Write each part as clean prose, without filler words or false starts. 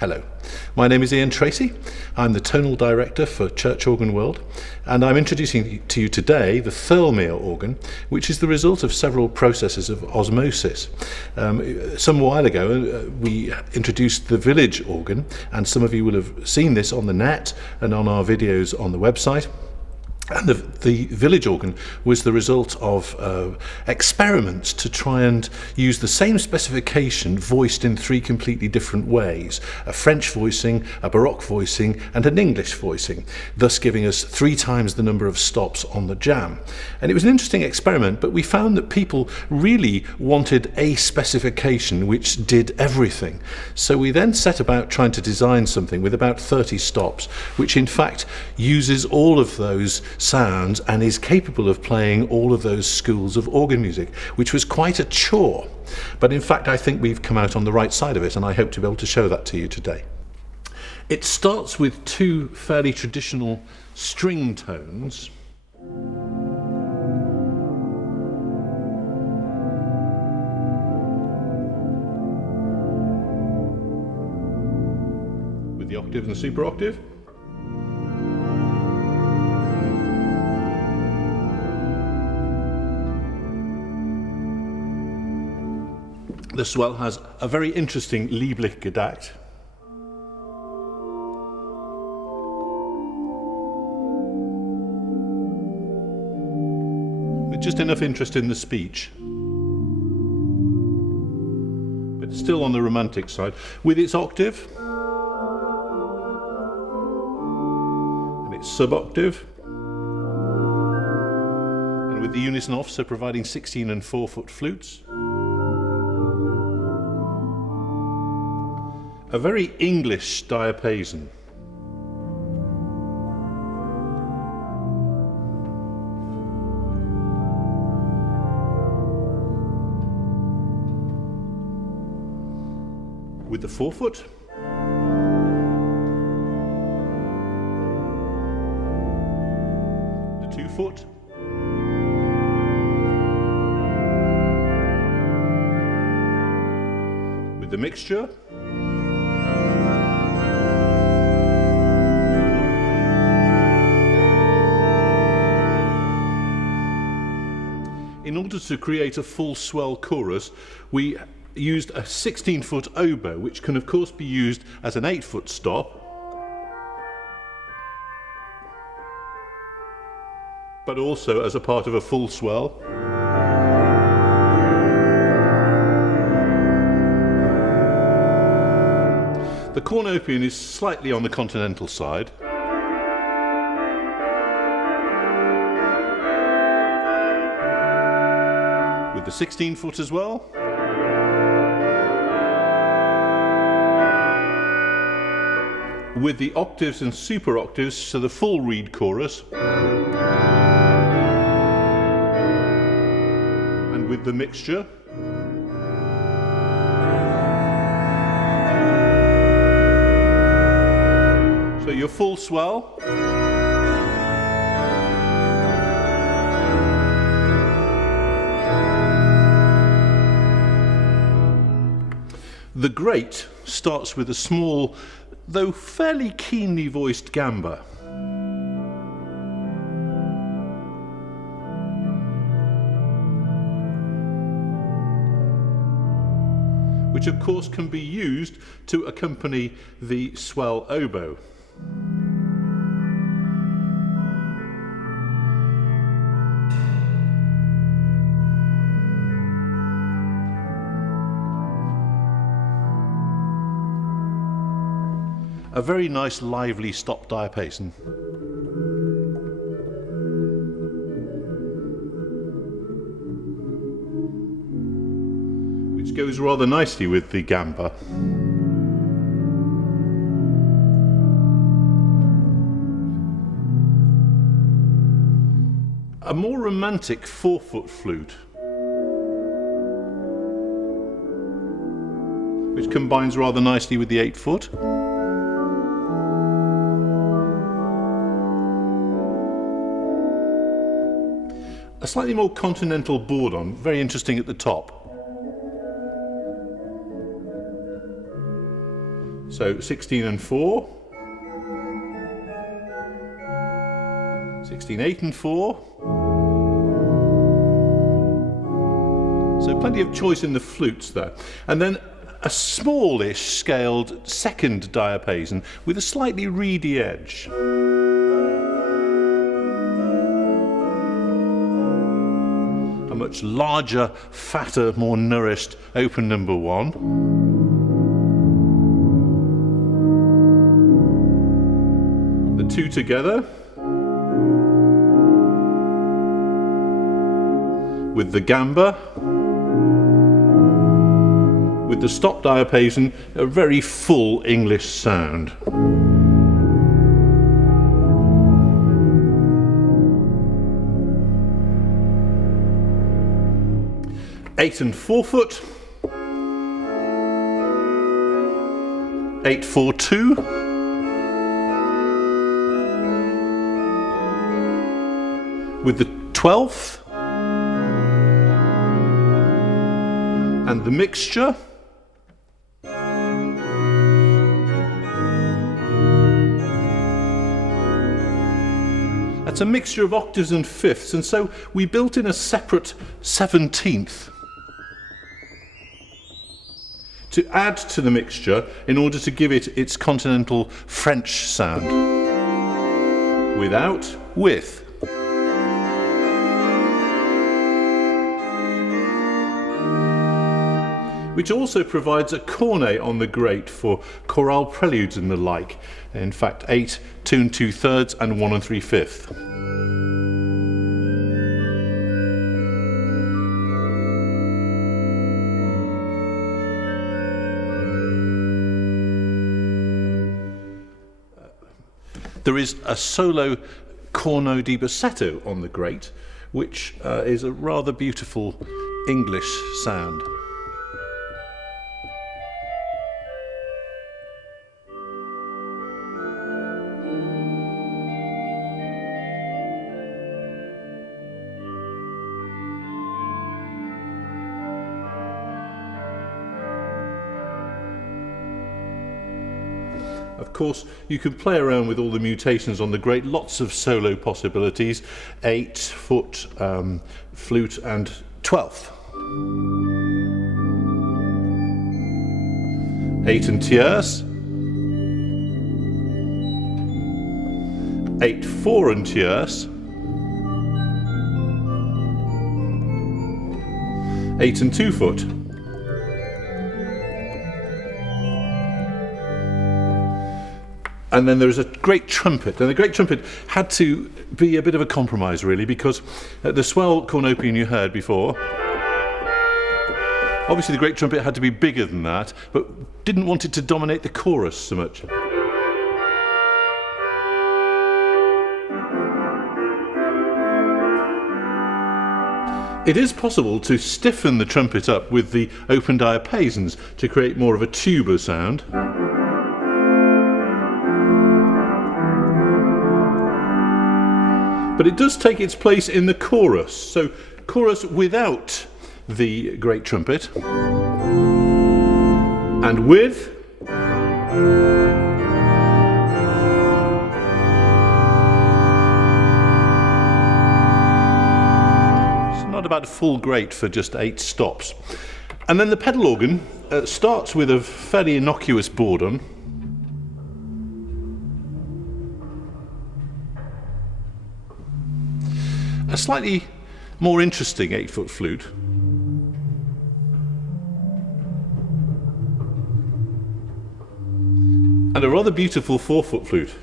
Hello, my name is Ian Tracey. I'm the Tonal Director for Church Organ World, and I'm introducing to you today the Thirlmere organ, which is the result of several processes of osmosis. Some while ago we introduced the village organ, and some of you will have seen this on the net and on our videos on the website. And the village organ was the result of experiments to try and use the same specification voiced in three completely different ways: a French voicing, a Baroque voicing, and an English voicing, thus giving us 3 times the number of stops on the jam. And it was an interesting experiment, but we found that people really wanted a specification which did everything. So we then set about trying to design something with about 30 stops, which in fact uses all of those sounds and is capable of playing all of those schools of organ music, which was quite a chore. But in fact, I think we've come out on the right side of it, and I hope to be able to show that to you today. It starts with 2 fairly traditional string tones. With the octave and the super octave. The swell has a very interesting lieblich Gedakt. With just enough interest in the speech, but still on the romantic side, with its octave and its sub-octave, and with the unison off, so providing 16 and 4-foot flutes. A very English diapason. With the 4-foot. The 2-foot. With the mixture. In order to create a full swell chorus, we used a 16-foot oboe, which can of course be used as an 8-foot stop, but also as a part of a full swell. The cornopian is slightly on the continental side. With the 16-foot as well. With the octaves and super octaves, so the full reed chorus. And with the mixture. So your full swell. The great starts with a small, though fairly keenly voiced gamba. Which of course can be used to accompany the swell oboe. A very nice lively stop diapason. Which goes rather nicely with the gamba. A more romantic 4-foot flute, which combines rather nicely with the 8-foot. A slightly more continental bourdon, very interesting at the top. So 16 and 4, 16, 8 and 4. So plenty of choice in the flutes there. And then a smallish scaled second diapason with a slightly reedy edge. A much larger, fatter, more nourished open number 1. The 2 together. With the gamba. With the stop diapason, a very full English sound. Eight and 4 foot. 8, 4, 2. With the 12th. And the mixture. That's a mixture of octaves and fifths, and so we built in a separate 17th to add to the mixture in order to give it its continental French sound. Without, with. Which also provides a cornet on the grate for chorale preludes and the like. In fact, 8, 2 2/3 and 1 3/5. There is a solo corno di bassetto on the grate, which is a rather beautiful English sound. Of course, you can play around with all the mutations on the grate, lots of solo possibilities, 8 foot, flute and 12th. 8 and tierce, 8, 4 and tierce, 8 and 2 foot. And then there is a great trumpet, and the great trumpet had to be a bit of a compromise really, because the swell cornopian you heard before, obviously the great trumpet had to be bigger than that, but didn't want it to dominate the chorus so much. It is possible to stiffen the trumpet up with the open diapasons to create more of a tuba sound. But it does take its place in the chorus, so chorus without the great trumpet, and with, it's not about a full great for just 8 stops. And then the pedal organ starts with a fairly innocuous bourdon. A slightly more interesting 8-foot flute. And a rather beautiful 4-foot flute,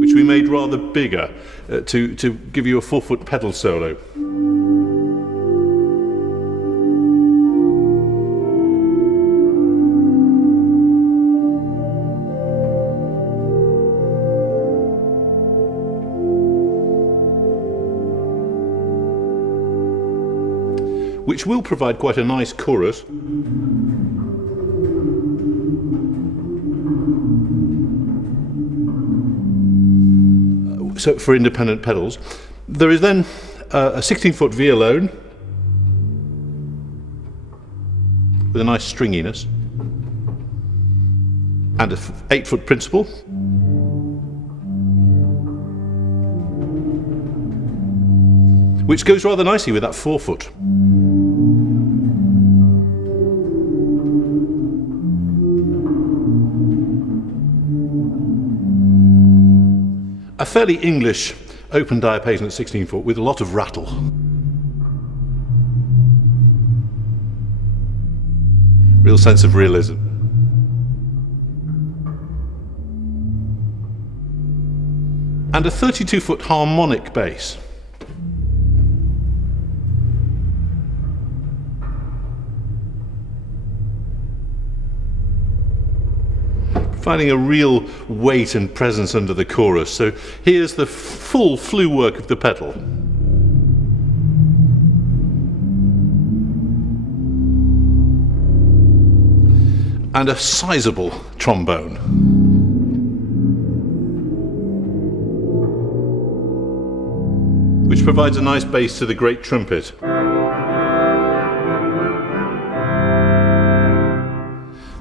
which we made rather bigger to give you a 4-foot pedal solo. Which will provide quite a nice chorus. So for independent pedals. There is then a 16-foot violone, with a nice stringiness, and an 8-foot principal. Which goes rather nicely with that 4-foot. A fairly English open diapason at 16-foot with a lot of rattle. Real sense of realism. And a 32-foot harmonic bass. Providing a real weight and presence under the chorus. So here's the full flue work of the pedal. And a sizable trombone. Which provides a nice bass to the great trumpet.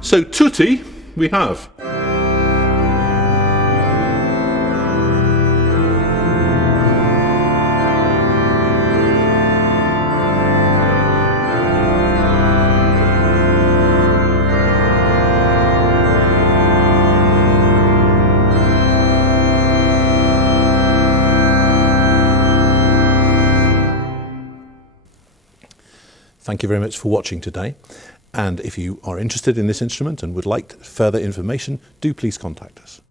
So tutti we have. Thank you very much for watching today, and if you are interested in this instrument and would like further information, do please contact us.